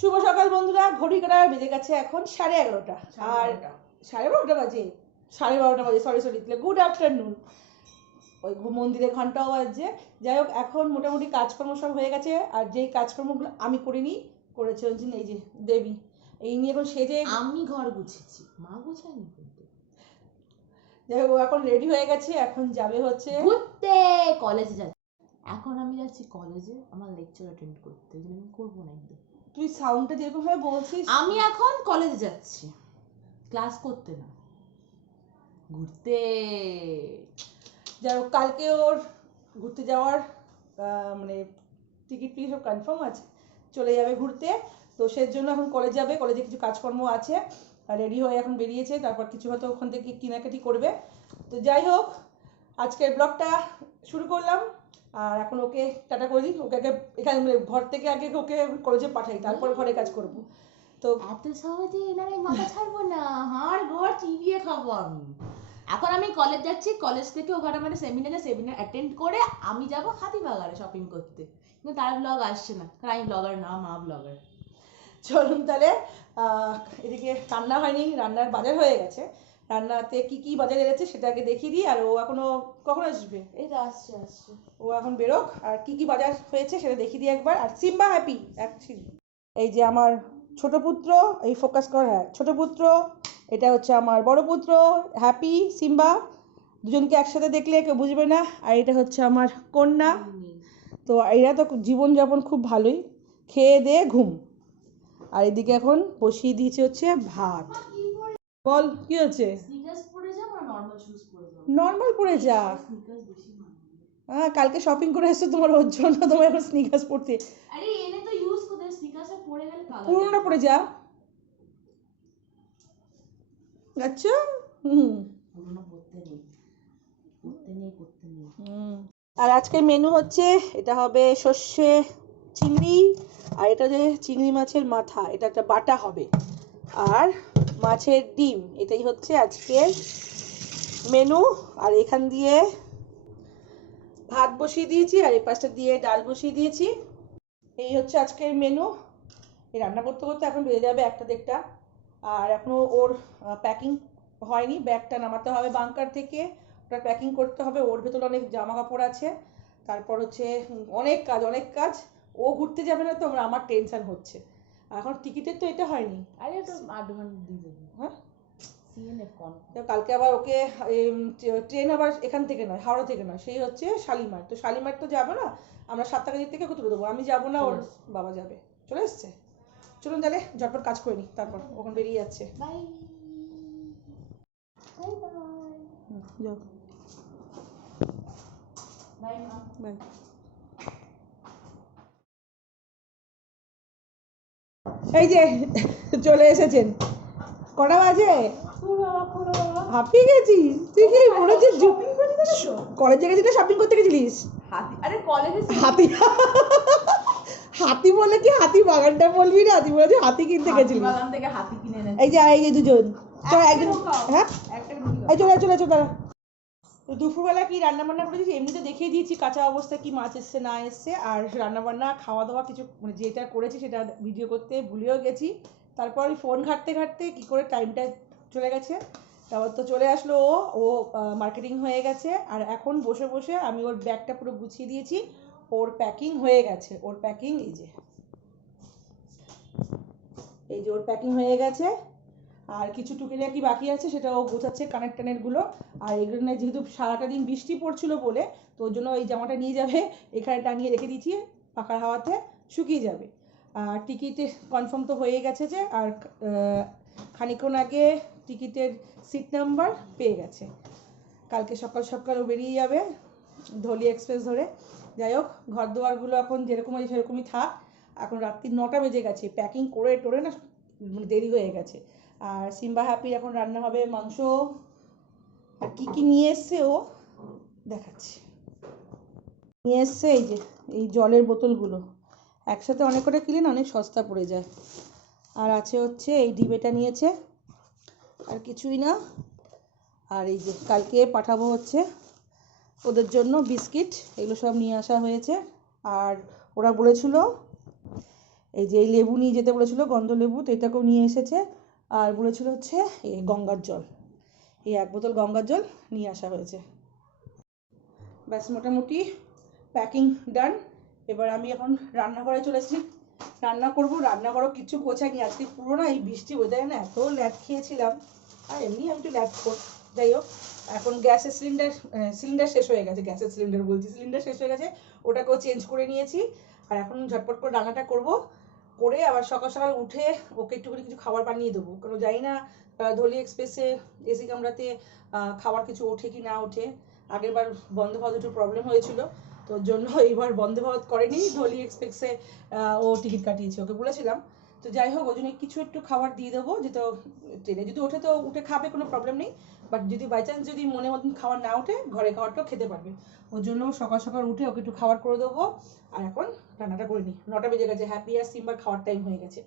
শুভ সকাল বন্ধুরা ঘড়ি কাটা বেজে গেছে এখন সাড়ে এগারোটা। আর সাড়ে বারোটা বাজে। সাড়ে বারোটা বাজে সরি সরি গুড আফটারনুন ওই ঘু- মন্দিরে ঘন্টাও বাজছে। যাই হোক এখন মোটামুটি কাজকর্ম সব হয়ে গেছে। আর যেই কাজকর্মগুলো আমি করিনি করেছে হচ্ছে এই যে দেবী। এই নিয়ে এখন সেজে আমি ঘর গুছেছি মা গুছায়নি কিন্তু যাই হোক এখন রেডি হয়ে গেছে। এখন যাবে হচ্ছে ঘুরতে কলেজে যাচ্ছি। এখন আমি যাচ্ছি কলেজে আমার লেকচার অ্যাটেন্ড করতে। ওই জন্য আমি করব না একদম। তুই সাউন্ডটা যেরকম ভাবে বলছিস। আমি এখন কলেজে যাচ্ছি। ক্লাস করতে না। ঘুরতে। যাই হোক, কালকে ওর ঘুরতে যাওয়ার মানে টিকিট ফিকিট সব কনফার্ম আছে। চলে যাবে ঘুরতে। তো সের জন্য এখন কলেজ যাবে। কলেজে কিছু কাজকর্ম আছে। রেডি হয়ে এখন বেরিয়েছে। তারপর কিছু হয়তো ওখান থেকে কেনাকাটি করবে। তো যাই হোক, আজকের ব্লগটা শুরু করলাম। আর এখন ওকে টাটা করে দিই ওকে আগে এখানে মানে ঘর থেকে আগে ওকে কলেজে পাঠাই তারপর ঘরে কাজ করব। তো এত সহজে এনারে মাথা ছাড়বো না। হাড় গোড় চিবিয়ে খাব আমি। এখন আমি কলেজ যাচ্ছি কলেজ থেকে ওখানে মানে সেমিনারে সেমিনার অ্যাটেন্ড করে আমি যাব হাতিবাগানে শপিং করতে। কিন্তু তার ব্লগ আসছে না কারণ আমি ব্লগার না মা ব্লগার চলুন তাহলে আহ, এদিকে রান্না হয়নি রান্নার বাজার হয়ে গেছে। রান্নাতে কি কি বাজার এনেছে সেটা আগে দেখিয়ে দিই আর ও এখনও কখন আসবে? এই তো আসছে আসছে। ও এখন বেরোক আর কি কি বাজার হয়েছে সেটা দেখিয়ে দিই একবার। আর সিম্বা হ্যাপি এই যে আমার ছোট পুত্র এই ফোকাস কর হ্যাঁ ছোট পুত্র এটা হচ্ছে আমার বড় পুত্র হ্যাপি সিম্বা। দুজনকে একসাথে দেখলে কেউ বুঝবে না আর এটা হচ্ছে আমার কন্যা। তো এরা তো জীবনযাপন খুব ভালোই। খেয়ে দিয়ে ঘুম। আর এদিকে এখন বসিয়ে দিয়েছে হচ্ছে ভাত। বল কি হচ্ছে স্নিকার্স পরে যাব না নর্মাল শুজ পরে যাব? নর্মাল পরে যা স্নিকার্স বেশি ভালো হ্যাঁ কালকে শপিং করে এসছো তোমার ওর জন্য তোমার এখন স্নিকার্স পরতে। আরে এনে তো ইউজ করতে স্নিকার্স পরে যা। আচ্ছা হুম। আর আজকের মেনু হচ্ছে এটা হবে সর্ষে চিংড়ি আর এটা যে চিংড়ি মাছের মাথা এটা একটা বাটা হবে। আর মাছের ডিম। এটাই হচ্ছে আজকের মেনু আর এখান দিয়ে ভাত বসিয়ে দিয়েছি, আর এই পাশটা দিয়ে ডাল বসিয়ে দিয়েছি। এই হচ্ছে আজকের মেনু এই রান্না করতে করতে এখন বেজে যাবে একটা দেড়টা। আর এখনও ওর প্যাকিং হয়নি। ব্যাগটা নামাতে হবে বাংকার থেকে। ওটা প্যাকিং করতে হবে। ওর ভেতরে অনেক জামা কাপড় আছে। তারপর হচ্ছে অনেক কাজ অনেক কাজ। ও ঘুরতে যাবে না তো, আমার টেনশন হচ্ছে। এখন টিকিটের তো এটা হয়নি। আরে তো অ্যাডভান্স দিয়ে দেবো। হ্যাঁ? সিএনএফ কন তো কালকে আবার ওকে ট্রেন আবার এখান থেকে নয় হাওড়া থেকে নয় সেই হচ্ছে শালিমার। তো শালিমার তো যাব না আমরা সাতটা কাজের থেকে ওকে তুলে দেবো। আমি যাব না ওর বাবা যাবে। চলে এসছে চলুন তাহলে ঝটপট কাজ করে নিই তারপর ওখানে বেরিয়ে যাচ্ছে। বাই বাই বাই এই যে চলে এসেছেন। কটা বাজে? হাঁপিয়ে গেছিস? তুই কি মনে হচ্ছে কলেজে গেছিলি শপিং করতে গেছিলিস? হাতি আরে কলেজে হাতি হাতি বলে কি হাতি বাগানটা বলবি না? তুই বলেছিস হাতি কিনতে গেছিলি হাতি এই যে এই যে দুজন। চল একজন হ্যাঁ? এই চলে চলে চলে আয়। তো দুপুরবেলা কি রান্না বান্না করেছি এমনিতে দেখিয়ে দিয়েছি কাঁচা অবস্থায় কি মাছ এসছে, না এসছে। আর রান্না বান্না খাওয়া দাওয়া কিছু মানে যেটা করেছি সেটা ভিডিও করতে ভুলেও গেছি। তারপর ওই ফোন ঘাঁটতে ঘাঁটতে কি করে টাইমটা চলে গেছে। তারপর তো চলে আসলো ও ও মার্কেটিং হয়ে গেছে। আর এখন বসে বসে আমি ওর ব্যাগটা পুরো গুছিয়ে দিয়েছি। ওর প্যাকিং হয়ে গেছে। ওর প্যাকিং এই যে এই যে ওর প্যাকিং হয়ে গেছে। আর কিছু টুকিটাকি বাকি আছে সেটা ও গোছাচ্ছে কানের টানেরগুলো। আর এগুলো যেহেতু সারাটা দিন বৃষ্টি পড়ছিল বলে তো ওর জন্য এই জামাটা নিয়ে যাবে এখানে টাঙিয়ে রেখে দিয়েছি পাখার হাওয়াতে শুকিয়ে যাবে। আর টিকিটে কনফার্ম তো হয়ে গেছে যে আর আহ, খানিকক্ষণ আগে টিকিটের সিট নাম্বার পেয়ে গেছে। কালকে সকাল সকাল বেরিয়ে যাবে ধলি এক্সপ্রেস ধরে। যাই হোক ঘর দুয়ারগুলো এখন যেরকম আছে সেরকমই থাক। এখন রাত্রি নটা বেজে গেছে প্যাকিং করে টোরে না মানে দেরি হয়ে গেছে। আর সিম্বা হ্যাপির এখন রান্না হবে মাংস। আর কি কি নিয়ে এসছে ও? দেখাচ্ছি। নিয়ে এসছে এই যে, এই জলের বোতলগুলো। একসাথে অনেক করে কিনলে না, অনেক সস্তা পড়ে যায়। আর আছে হচ্ছে, এই ডিবেটা নিয়েছে। আর কিছুই না। আর এই যে, কালকে পাঠাবো হচ্ছে ওদের জন্য বিস্কিট, এগুলো সব নিয়ে আসা হয়েছে। আর ওরা বলেছিল, এই যে এই লেবু নিয়ে যেতে বলেছিল গন্ধ লেবু তো এটাকেও নিয়ে এসেছে। আর বলেছিল হচ্ছে এই গঙ্গার জল। এই এক বোতল গঙ্গার জল নিয়ে আসা হয়েছে। ব্যাস, মোটামুটি প্যাকিং ডান এবার আমি এখন রান্নাঘরে চলে এসেছি। রান্না করব রান্নাঘরও কিছু গোছাইনি আজকে পুরো না এই বৃষ্টি ওয়েদারে না, এত ল্যাদ খেয়েছিলাম। আর এমনি আমি একটু ল্যাদ কর যাই হোক, এখন গ্যাসের সিলিন্ডার সিলিন্ডার শেষ হয়ে গেছে, গ্যাসের সিলিন্ডার বলছি। সিলিন্ডার শেষ হয়ে গেছে, ওটাকেও চেঞ্জ করে নিয়েছি। আর এখন ঝটপট করে রান্নাটা করব। করে আবার সকাল সকাল উঠে ওকে একটুখানি কিছু খাবার বানিয়ে দেবো। কারণ জানি না ধলি এক্সপ্রেসে এসি কামরাতে খাবার কিছু ওঠে কি না ওঠে। আগের বার বন্ধ ভাত একটু প্রবলেম হয়েছিল। তো জন্য এইবার বন্ধ ভারত করেনি। ধলি এক্সপ্রেসে ও টিকিট কাটিয়েছে। ওকে বলেছিলাম তো যাই হোক, ওই জন্য কিছু একটু খাবার দিয়ে দেবো, যেহেতু ট্রেনে যদি ওঠে তো উঠে খাবে, কোনো প্রবলেম নেই। বাট যদি বাই চান্স যদি মনে মতন খাবার না ওঠে, ঘরে খাবারটাও খেতে পারবে। ওর জন্য সকাল সকাল উঠে ওকে একটু খাবার করে দেবো। আর এখন রান্নাটা করে নিই। নটা বেজে গেছে হ্যাপি আর সিম্বার খাওয়ার টাইম হয়ে গেছে।